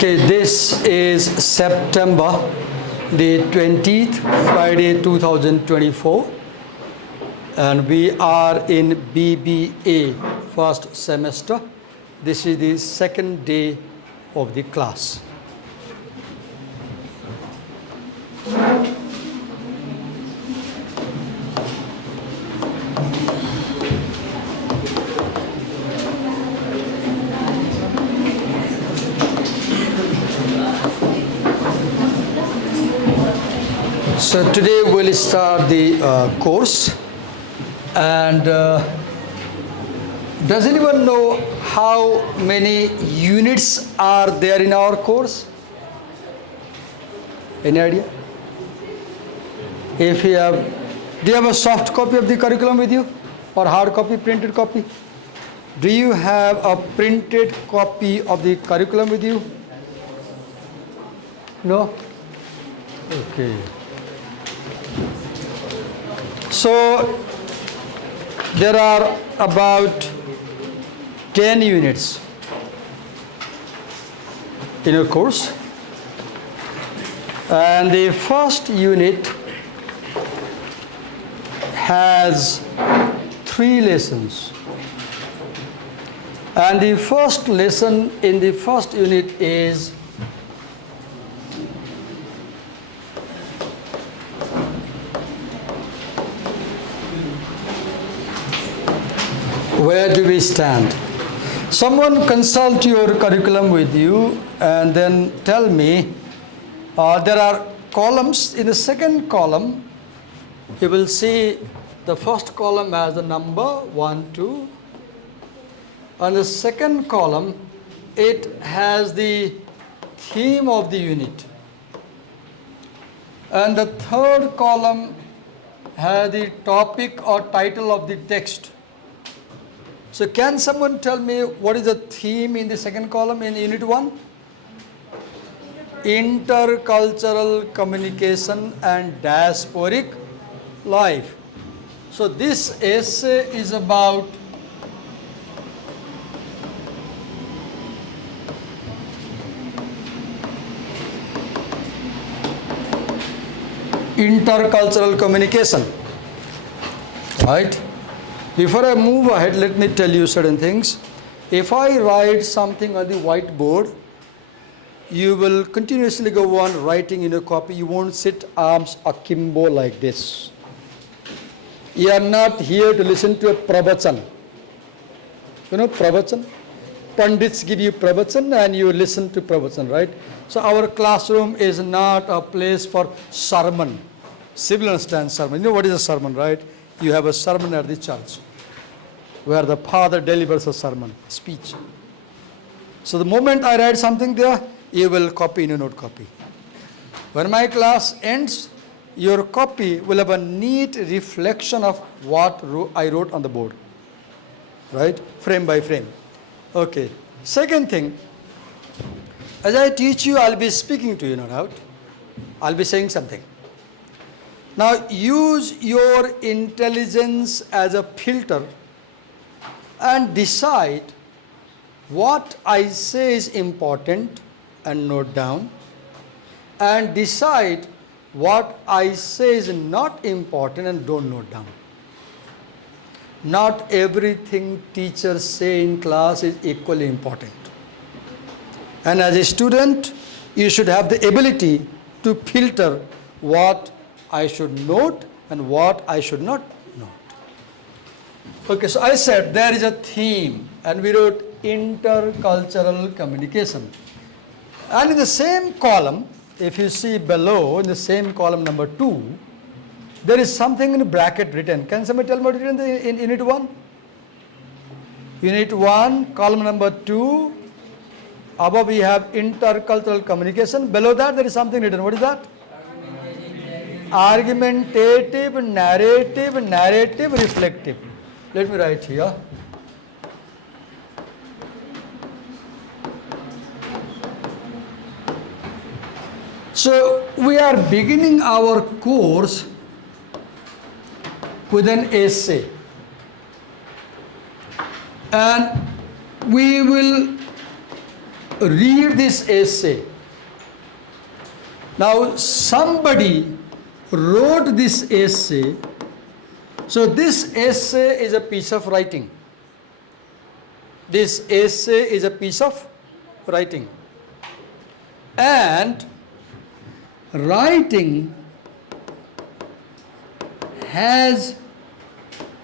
Okay, this is September the 20th, Friday 2024, and we are in BBA first semester. This is the second day of the class. So today we'll start the course, and does anyone know how many units are there in our course? Any idea? If you have, do you have a soft copy of the curriculum with you, or hard copy, printed copy? Do you have a printed copy of the curriculum with you? No? Okay. So there are about 10 units in your course, and the first unit has 3 lessons, and the first lesson in the first unit is where do we stand? Someone consult your curriculum with you and then tell me, there are columns. In the second column, you will see the first column has the number 1, 2. On the second column, it has the theme of the unit. And the third column has the topic or title of the text. So can someone tell me what is the theme in the second column in Unit 1? Intercultural communication and diasporic life. So this essay is about intercultural communication, right? Before I move ahead, let me tell you certain things. If I write something on the whiteboard, you will continuously go on writing in a copy. You won't sit arms akimbo like this. You are not here to listen to a pravachan. You know pravachan? Pandits give you pravachan and you listen to pravachan, right? So our classroom is not a place for sermon. Civil understand sermon. You know what is a sermon, right? You have a sermon at the church where the father delivers a sermon, speech. So the moment I write something there, you will copy in a note copy. When my class ends, your copy will have a neat reflection of what I wrote on the board, right? Frame by frame. Okay. Second thing, as I teach you, I'll be speaking to you, no doubt. I'll be saying something. Now use your intelligence as a filter and decide what I say is important and note down, and decide what I say is not important and don't note down. Not everything teachers say in class is equally important. And as a student, you should have the ability to filter what I should note and what I should not note. Okay, so I said there is a theme, and we wrote intercultural communication. And in the same column, if you see below, in the same column number 2, there is something in bracket written. Can somebody tell me what is written in Unit 1? Unit 1, column number 2, above we have intercultural communication. Below that there is something written. What is that? Argumentative, narrative, reflective. Let me write here. So we are beginning our course with an essay, and we will read this essay. Now somebody wrote this essay. So this essay is a piece of writing. This essay is a piece of writing. And writing has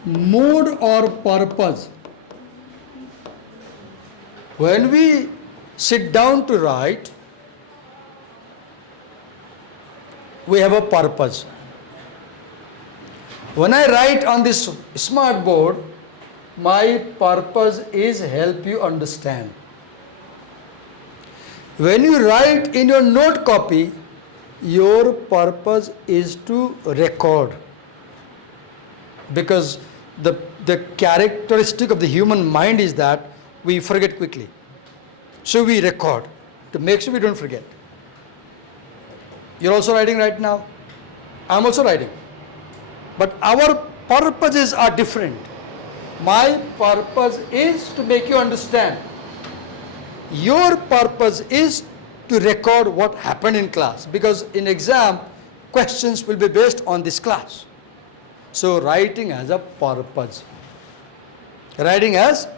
mode or purpose. When we sit down to write, we have a purpose. When I write on this smart board, my purpose is help you understand. When you write in your note copy, your purpose is to record. Because the characteristic of the human mind is that we forget quickly. So we record to make sure we don't forget. You're also writing right now. I'm also writing. But our purposes are different. My purpose is to make you understand. Your purpose is to record what happened in class. Because in exam, questions will be based on this class. So writing has a purpose. Writing has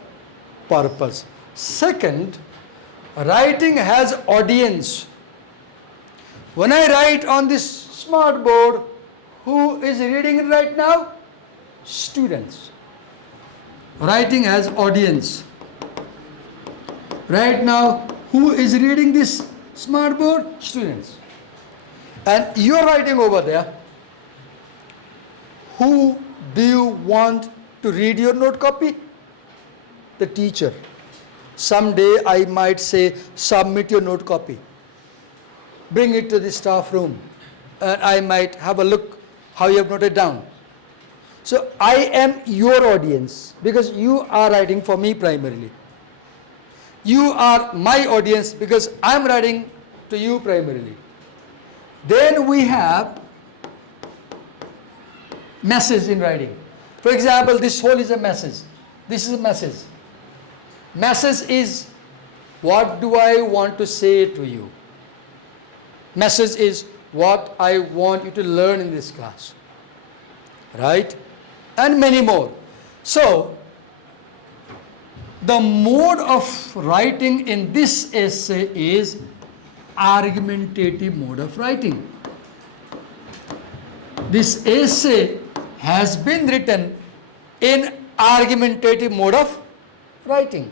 purpose. Second, writing has audience. When I write on this smart board, who is reading it right now? Students. Writing has audience. Right now, who is reading this smart board? Students. And you are writing over there. Who do you want to read your note copy? The teacher. Someday I might say, submit your note copy. Bring it to the staff room. And I might have a look how you have noted down. So I am your audience because you are writing for me primarily. You are my audience because I am writing to you primarily. Then we have message in writing. For example, this whole is a message. This is a message. Message is, what do I want to say to you? Message is what I want you to learn in this class. Right? And many more. So, the mode of writing in this essay is argumentative mode of writing. This essay has been written in argumentative mode of writing.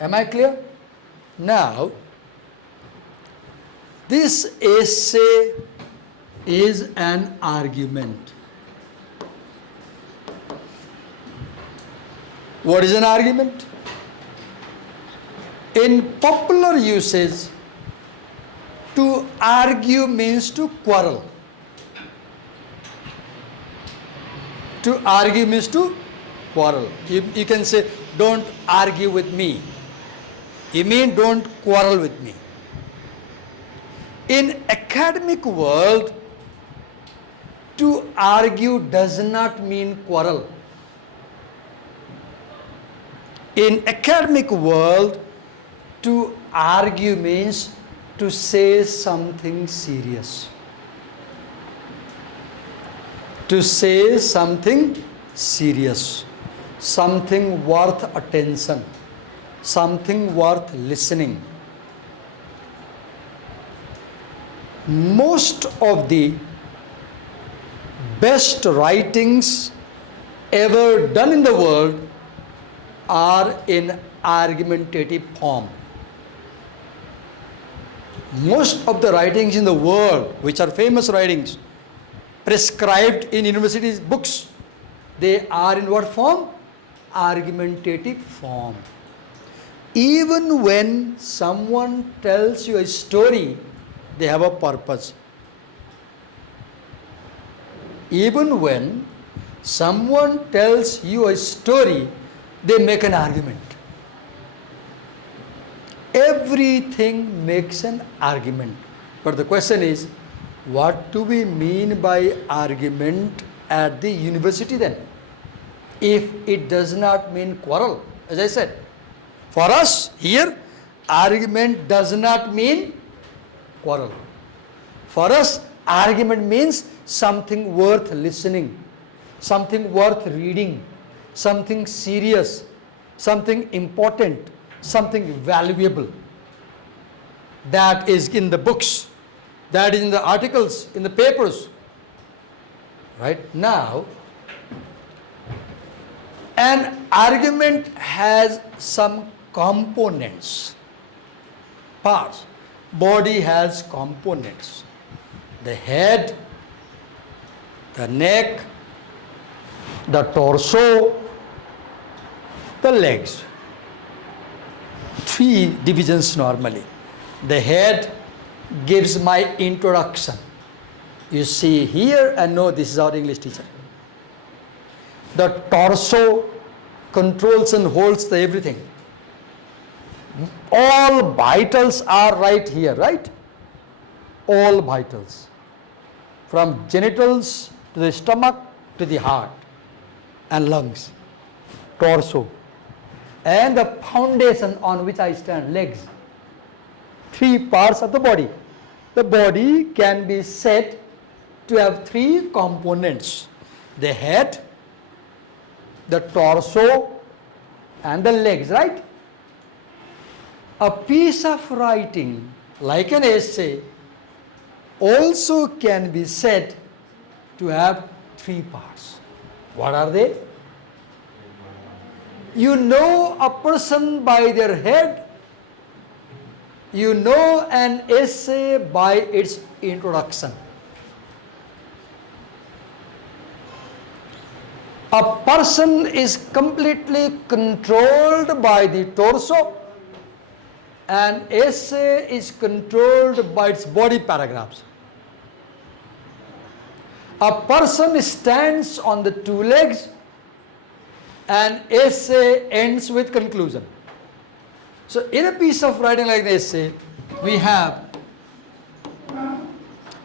Am I clear? Now, this essay is an argument. What is an argument? In popular usage, to argue means to quarrel. To argue means to quarrel. You can say, don't argue with me. You mean don't quarrel with me. In academic world, to argue does not mean quarrel. In academic world, to argue means to say something serious. To say something serious. Something worth attention. Something worth listening. Most of the best writings ever done in the world are in argumentative form. Most of the writings in the world, which are famous writings, prescribed in universities books, they are in what form? Argumentative form. Even when someone tells you a story, they have a purpose. Even when someone tells you a story, they make an argument. Everything makes an argument. But the question is, what do we mean by argument at the university then? If it does not mean quarrel, as I said. For us here, argument does not mean quarrel. For us, argument means something worth listening, something worth reading, something serious, something important, something valuable. That is in the books, that is in the articles, in the papers. Right now, an argument has some components, parts. Body has components. The head, the neck, the torso, the legs. 3 divisions normally. The head gives my introduction. You see here and know this is our English teacher. The torso controls and holds the everything. All vitals are right here, right? All vitals. From genitals to the stomach to the heart and lungs. Torso. And the foundation on which I stand, legs. 3 parts of the body. The body can be said to have 3 components. The head, the torso, and the legs, right? A piece of writing, like an essay, also can be said to have 3 parts. What are they? You know a person by their head. You know an essay by its introduction. A person is completely controlled by the torso. An essay is controlled by its body paragraphs. A person stands on the 2 legs. An essay ends with conclusion. So in a piece of writing like the essay, we have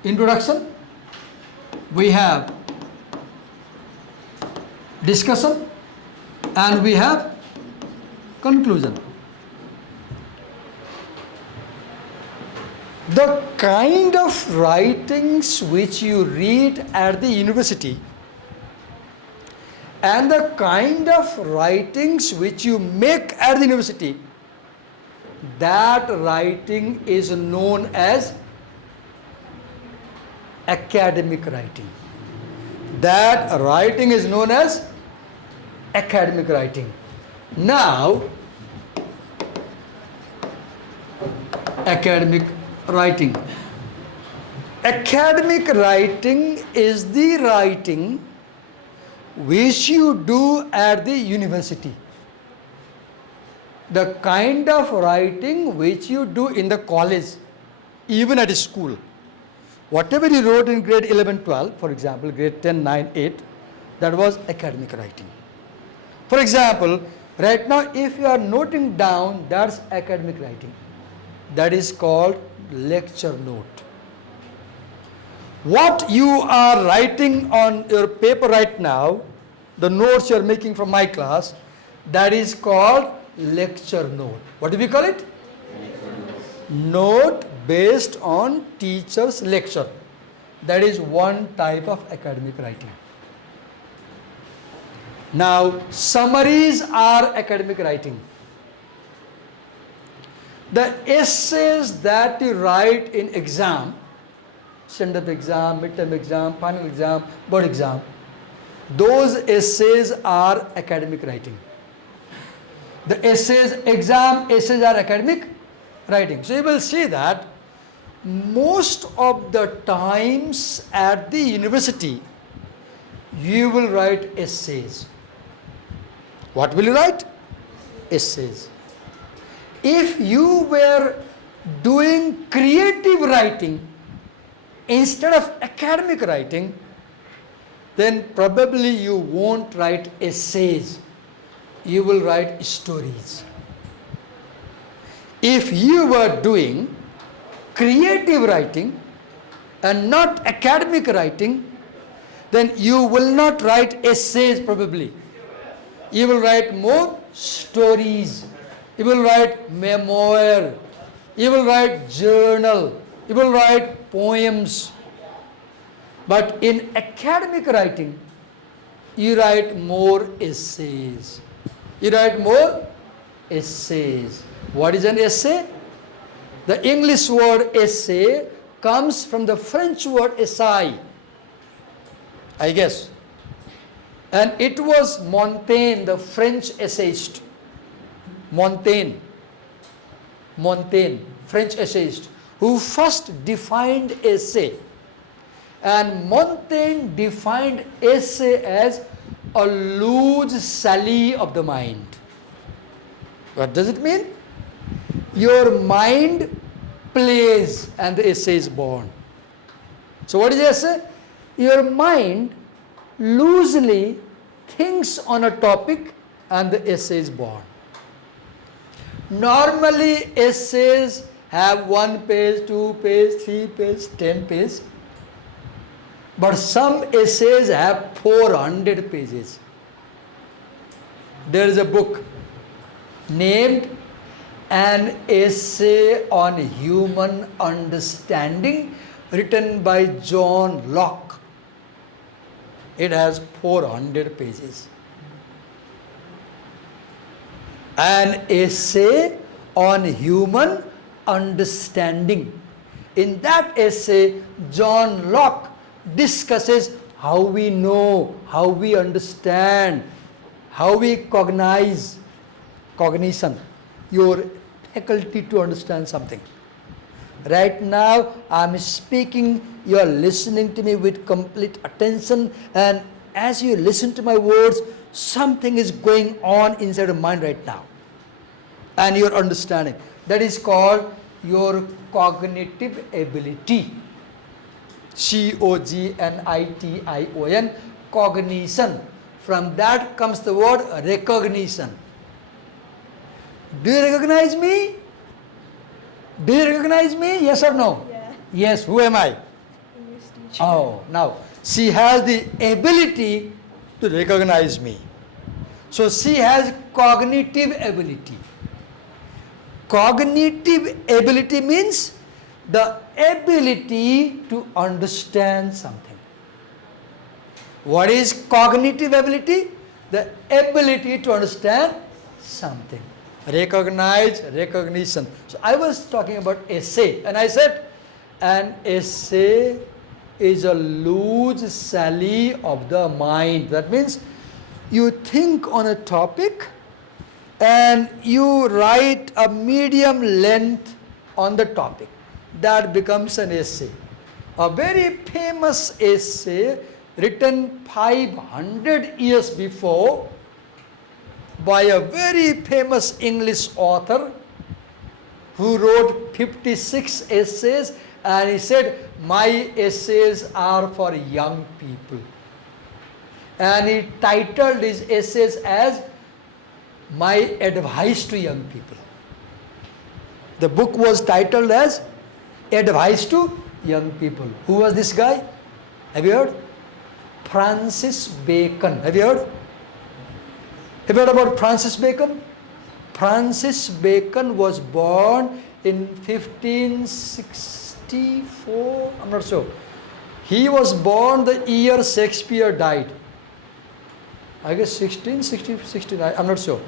introduction, we have discussion, and we have conclusion. The kind of writings which you read at the university and the kind of writings which you make at the university, that writing is known as academic writing. That writing is known as academic writing. Now, academic writing. Academic writing is the writing which you do at the university. The kind of writing which you do in the college, even at school. Whatever you wrote in grade 11, 12, for example, grade 10, 9, 8, that was academic writing. For example, right now if you are noting down, that's academic writing. That is called lecture note. What you are writing on your paper right now, the notes you are making from my class, that is called lecture note. What do we call it? Note based on teacher's lecture. That is one type of academic writing. Now, summaries are academic writing. The essays that you write in exam, stand-up exam, midterm exam, final exam, board exam, those essays are academic writing. The essays, exam essays are academic writing. So you will see that most of the times at the university, you will write essays. What will you write? Essays. If you were doing creative writing instead of academic writing, then probably you won't write essays. You will write stories. If you were doing creative writing and not academic writing, then you will not write essays probably. You will write more stories. You will write memoir. You will write journal. You will write poems. But in academic writing, you write more essays. You write more essays. What is an essay? The English word essay comes from the French word essai, I guess. And it was Montaigne, the French essayist. Montaigne, French essayist, who first defined essay. And Montaigne defined essay as a loose sally of the mind. What does it mean? Your mind plays and the essay is born. So what is essay? Your mind loosely thinks on a topic and the essay is born. Normally essays have 1 page, 2 page, 3 page, 10 page. But some essays have 400 pages. There is a book named An Essay on Human Understanding, written by John Locke. It has 400 pages. An Essay on Human Understanding. In that essay, John Locke discusses how we know, how we understand, how we cognize, cognition, your faculty to understand something. Right now, I am speaking, you are listening to me with complete attention, and as you listen to my words, something is going on inside your mind right now. And your understanding. That is called your cognitive ability. cognition, cognition. From that comes the word recognition. Do you recognize me? Do you recognize me? Yes or no? Yeah. Yes, who am I? English teacher. Oh, now she has the ability to recognize me. So she has cognitive ability. Cognitive ability means the ability to understand something. What is cognitive ability? The ability to understand something. Recognize, recognition. So I was talking about essay, and I said an essay is a loose sally of the mind. That means you think on a topic and you write a medium length on the topic. That becomes an essay. A very famous essay written 500 years before by a very famous English author who wrote 56 essays, and he said, my essays are for young people. And he titled his essays as My Advice to Young People. The book was titled as Advice to Young People. Who was this guy? Have you heard? Francis Bacon. Have you heard? Have you heard about Francis Bacon? Francis Bacon was born in 1564, I'm not sure. He was born the year Shakespeare died. I guess 69, I'm not sure.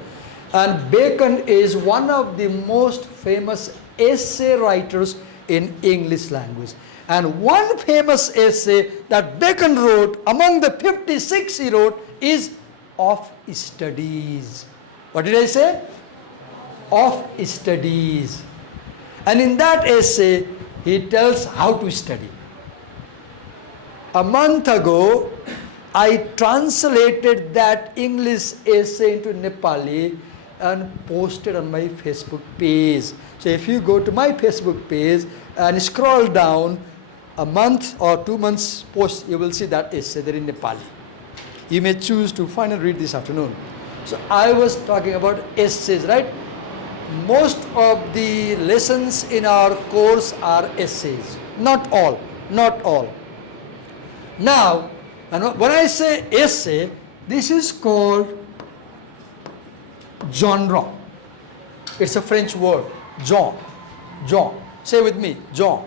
And Bacon is one of the most famous essay writers in English language. And one famous essay that Bacon wrote, among the 56 he wrote, is Of Studies. What did I say? Of Studies. And in that essay, he tells how to study. A month ago, I translated that English essay into Nepali and posted on my Facebook page. So if you go to my Facebook page and scroll down a month or 2 months post, you will see that essay there in Nepali. You may choose to find and read this afternoon. So I was talking about essays, right? Most of the lessons in our course are essays. Not all. Not all. Now, when I say essay, this is called genre. It's a French word. Genre. Genre. Say with me. Genre.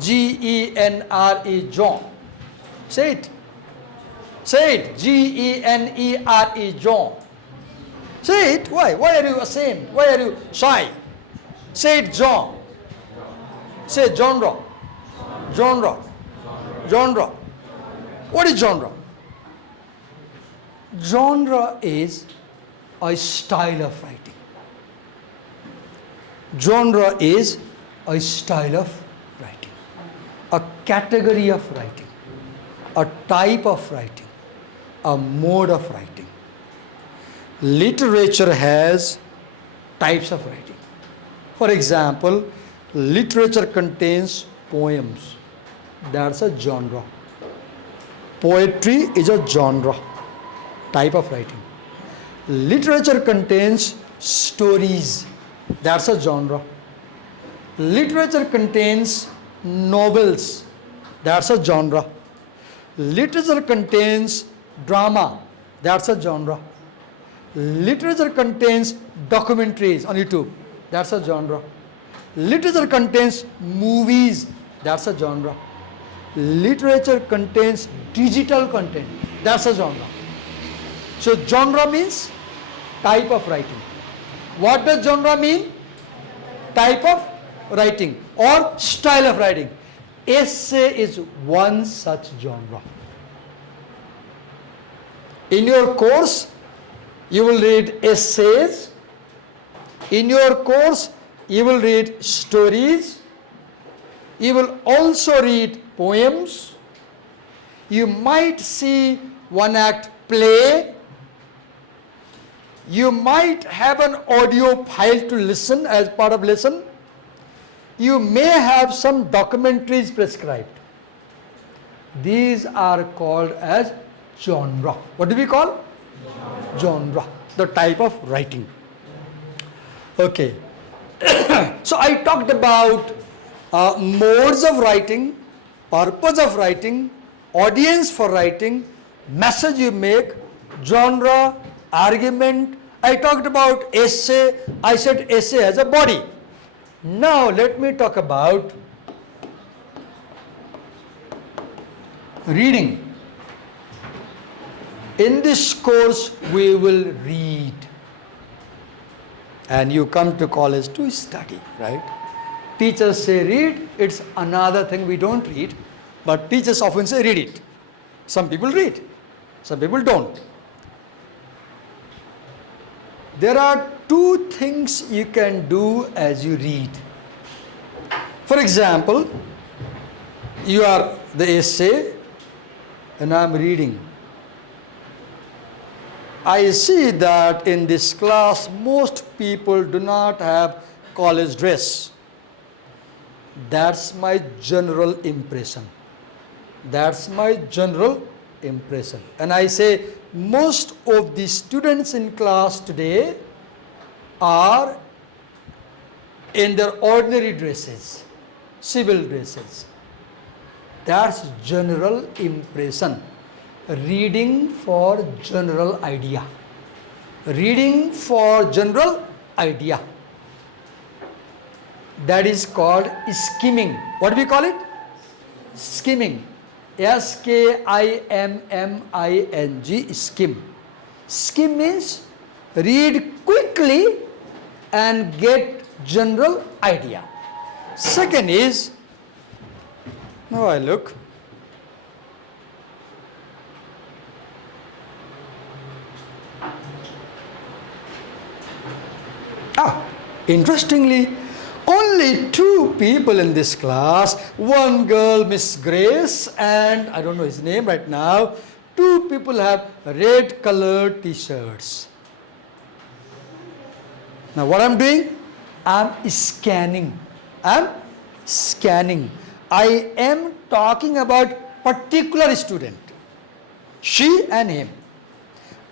G-E-N-R-E. Genre. Say it. Say it. G-E-N-E-R-E. Genre. Say it. Why? Why are you ashamed? Why are you shy? Say it. Genre. Say genre. Genre. Genre. What is genre? Genre is a style of writing. Genre is a style of writing, a category of writing, a type of writing, a mode of writing. Literature has types of writing. For example, literature contains poems. That's a genre. Poetry is a genre, type of writing. Literature contains stories. That's a genre. Literature contains novels. That's a genre. Literature contains drama. That's a genre. Literature contains documentaries on YouTube. That's a genre. Literature contains movies. That's a genre. Literature contains digital content. That's a genre. So genre means type of writing. What does genre mean? Type of writing or style of writing. Essay is one such genre. In your course, you will read essays. In your course, you will read stories. You will also read poems. You might see one act play. You might have an audio file to listen as part of lesson. You may have some documentaries prescribed. These are called as genre. What do we call? Genre. The type of writing. Okay. So I talked about modes of writing, purpose of writing, audience for writing, message you make, genre, argument. I talked about essay. I said essay has a body. Now let me talk about reading. In this course we will read. And you come to college to study, right? Teachers say read, it's another thing we don't read, but teachers often say read it. Some people read, some people don't. There are two things you can do as you read. For example, you are the essay and I am reading. I see that in this class most people do not have college dress. That's my general impression. That's my general impression. And I say most of the students in class today are in their ordinary dresses, civil dresses. That's general impression. Reading for general idea. Reading for general idea. That is called skimming. What do we call it? Skimming. S-K-I-M-M-I-N-G, skim. Skim means read quickly and get general idea. Second is, now I look. Interestingly, only two people in this class, one girl, Miss Grace, and I don't know his name right now, two people have red colored t-shirts. Now what I'm doing? I'm scanning. I'm scanning. I am talking about particular student, she and him.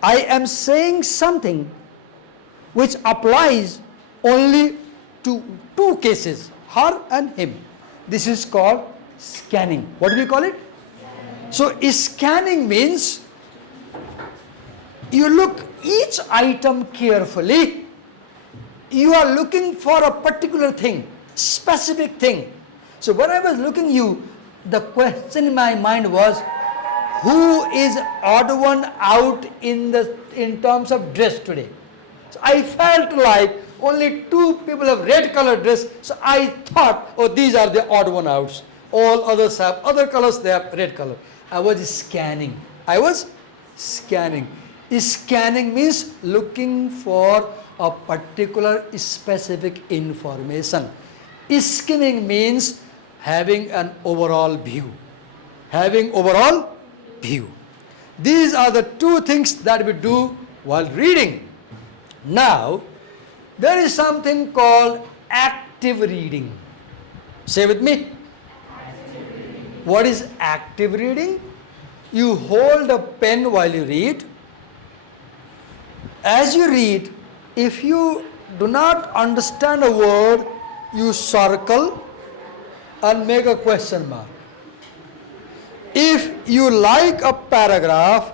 I am saying something which applies only to two cases, her and him. This is called scanning. What do we call it? So scanning means you look each item carefully, you are looking for a particular thing, specific thing. So when I was looking you, the question in my mind was, who is odd one out in terms of dress today? So I felt like only two people have red color dress, so I thought, oh, these are the odd one outs. All others have other colors, they have red color. I was scanning. Scanning means looking for a particular specific information. Skimming means having an overall view. These are the two things that we do while reading. Now, there is something called active reading. Say with me. What is active reading? You hold a pen while you read. As you read, if you do not understand a word, you circle and make a question mark. If you like a paragraph,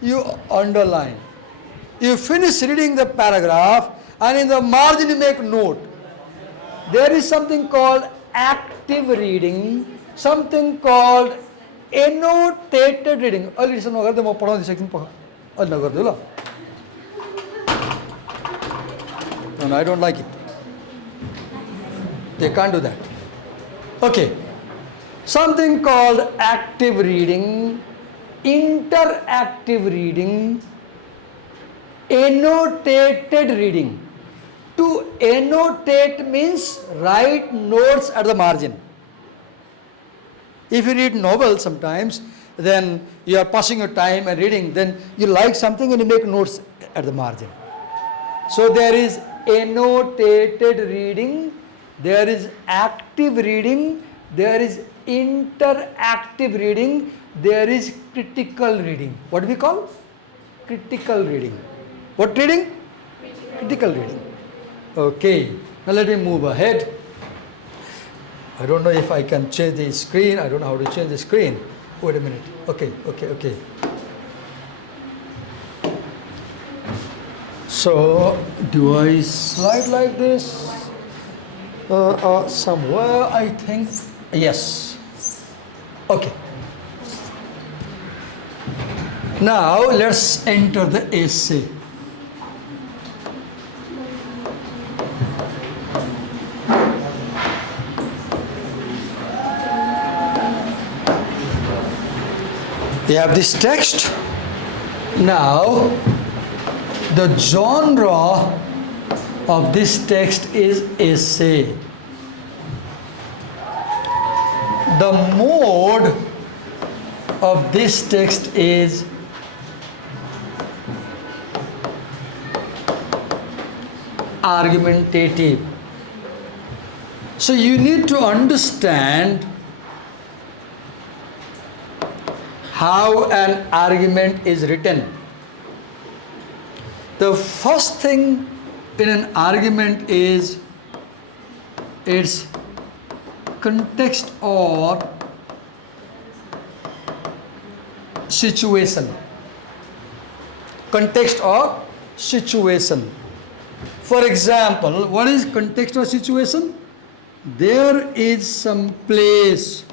you underline. You finish reading the paragraph and in the margin you make note. There is something called active reading, something called annotated reading. No, I don't like it. They can't do that. Okay. Something called active reading, interactive reading, annotated reading. To annotate means write notes at the margin. If you read novels sometimes, then you are passing your time and reading, then you like something and you make notes at the margin. So there is annotated reading, there is active reading, there is interactive reading, there is critical reading. What do we call? Critical reading. What reading? Critical reading. Okay, now let me move ahead. I don't know if I can change the screen. I don't know how to change the screen. Wait a minute. Okay. So, do I slide like this? Somewhere, I think. Yes. Okay. Now, let's enter the essay. We have this text. Now, the genre of this text is essay. The mode of this text is argumentative. So you need to understand how an argument is written. The first thing in an argument is its context or situation. Context or situation. For example, what is context or situation? There is some place.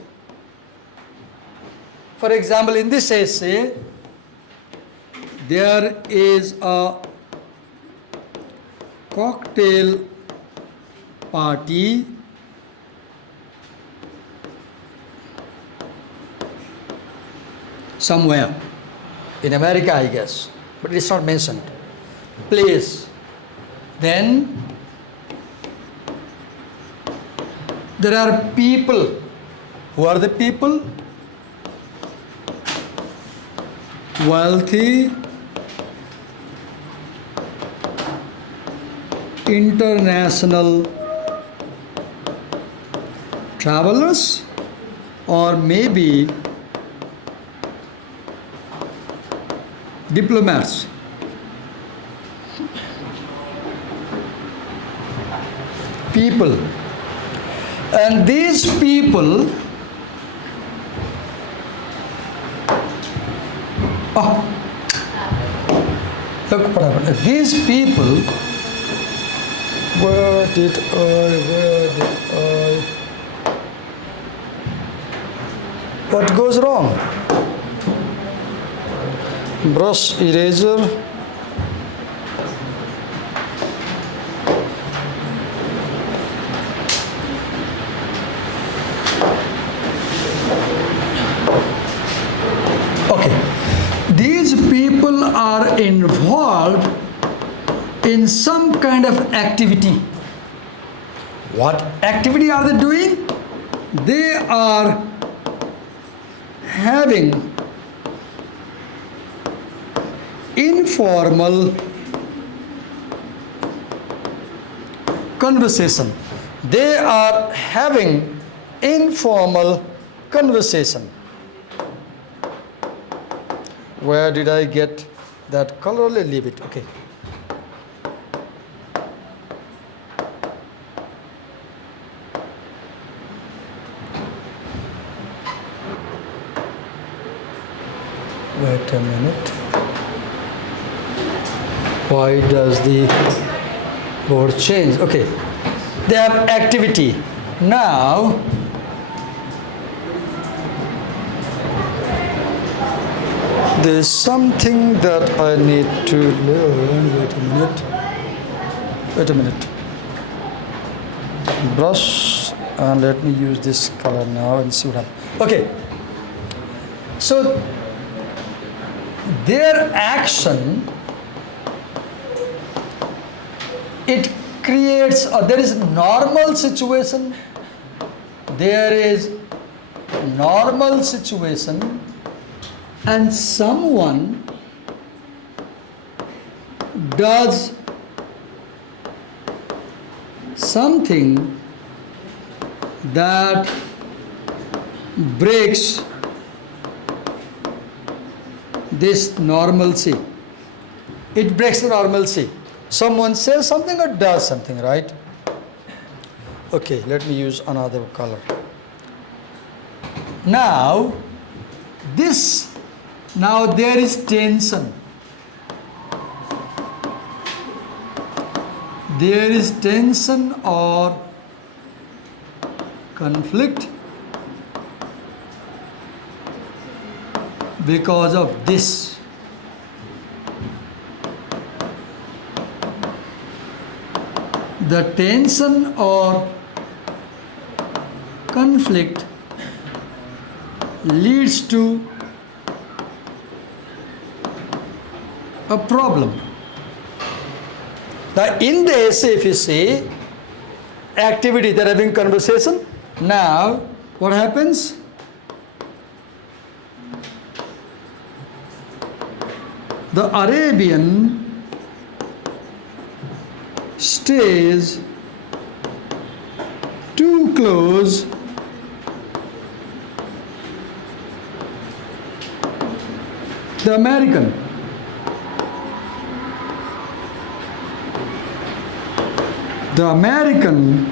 For example, in this essay, there is a cocktail party somewhere in America, I guess, but it's not mentioned. Place. Then there are people. Who are the people? Wealthy, international travelers, or maybe diplomats. People. And these people look what happened. These people Where did I? What goes wrong? Brush eraser. Okay, these people are involved in some kind of activity. What activity are they doing? They are having informal conversation. They are having informal conversation. Where did I get that color? Leave it. Okay. Wait a minute. Why does the board change? Okay. They have activity. Now, there's something that I need to learn. Wait a minute. Brush, and let me use this color now and see what happens. Okay. So, their action, it creates, there is normal situation, there is normal situation, and someone does something that breaks this normalcy. It breaks the normalcy. Someone says something or does something, right? Okay, let me use another color. Now there is tension. There is tension or conflict because of this. The tension or conflict leads to a problem. Now, in the essay, if you see activity, they're having conversation. Now, what happens? The Arabian stays too close the American. The American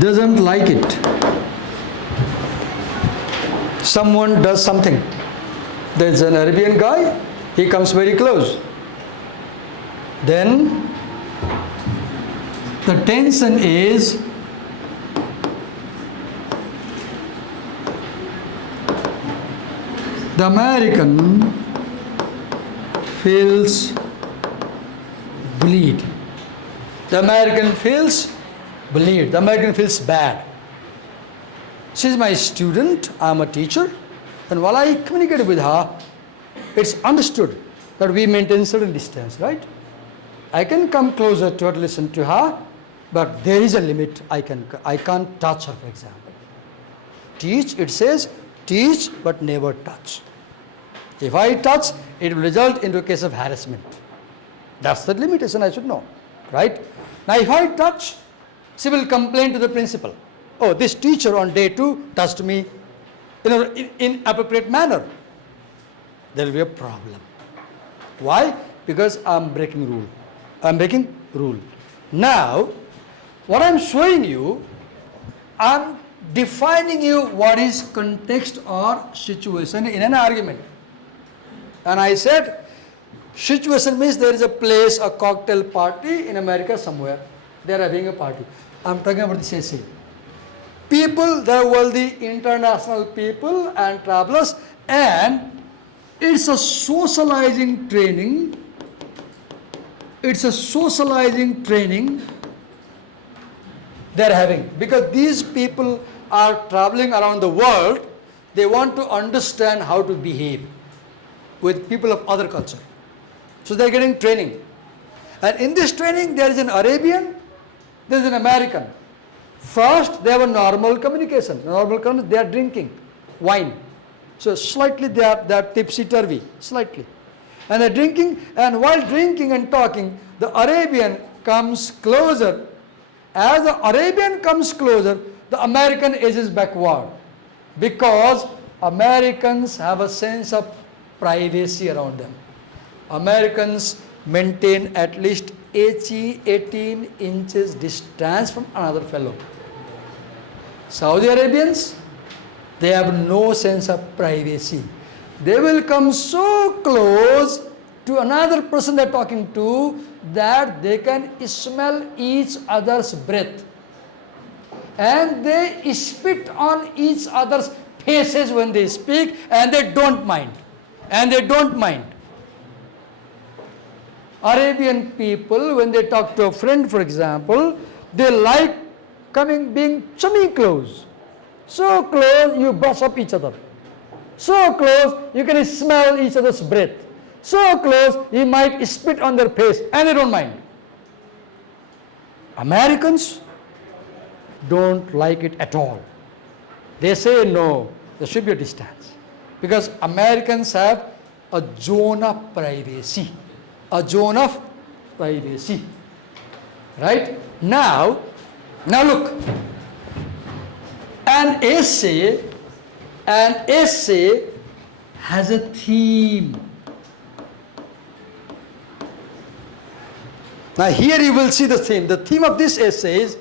doesn't like it. Someone does something. There's an Arabian guy, he comes very close. Then the tension is the American feels bleed. The American feels bleed. The American feels bad. She's my student, I'm a teacher, and while I communicate with her, it's understood that we maintain certain distance, right? I can come closer to her to listen to her, but there is a limit. I can't touch her, for example. Teach, it says, teach but never touch. If I touch, it will result into a case of harassment. That's the limitation I should know, right? Now, if I touch, she will complain to the principal. Oh, this teacher on day 2 touched me in an inappropriate manner. There will be a problem. Why? Because I'm breaking rule. I'm breaking rule. Now, what I'm showing you, I'm defining you what is context or situation in an argument. And I said, Situation means there is a place, a cocktail party in America somewhere. They are having a party. I'm talking about this essay. People, they are wealthy international people and travelers, and it's a socializing training. It's a socializing training they're having, because these people are traveling around the world. They want to understand how to behave with people of other culture. So they're getting training. And in this training, there is an Arabian, there is an American. First, they have a normal communication. They are drinking wine. So slightly they are tipsy-turvy, slightly. And they're drinking, and while drinking and talking, the Arabian comes closer. As the Arabian comes closer, the American edges backward, because Americans have a sense of privacy around them. Americans maintain at least 18 inches distance from another fellow. Saudi Arabians, they have no sense of privacy. They will come so close to another person they're talking to that they can smell each other's breath. And they spit on each other's faces when they speak, and they don't mind. Arabian people, when they talk to a friend, for example, they like being semi-close. So close, you brush up each other. So close, you can smell each other's breath. So close, you might spit on their face, and they don't mind. Americans don't like it at all. They say no, there should be a distance. Because Americans have a zone of privacy. Right? Now look. An essay has a theme. Now here you will see the theme. The theme of this essay is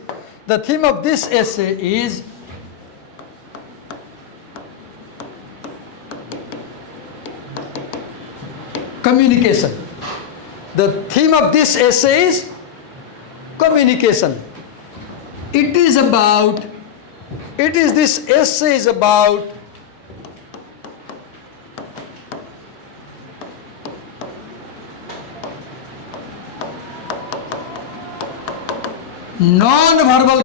communication. The theme of this essay is communication. This essay is about non-verbal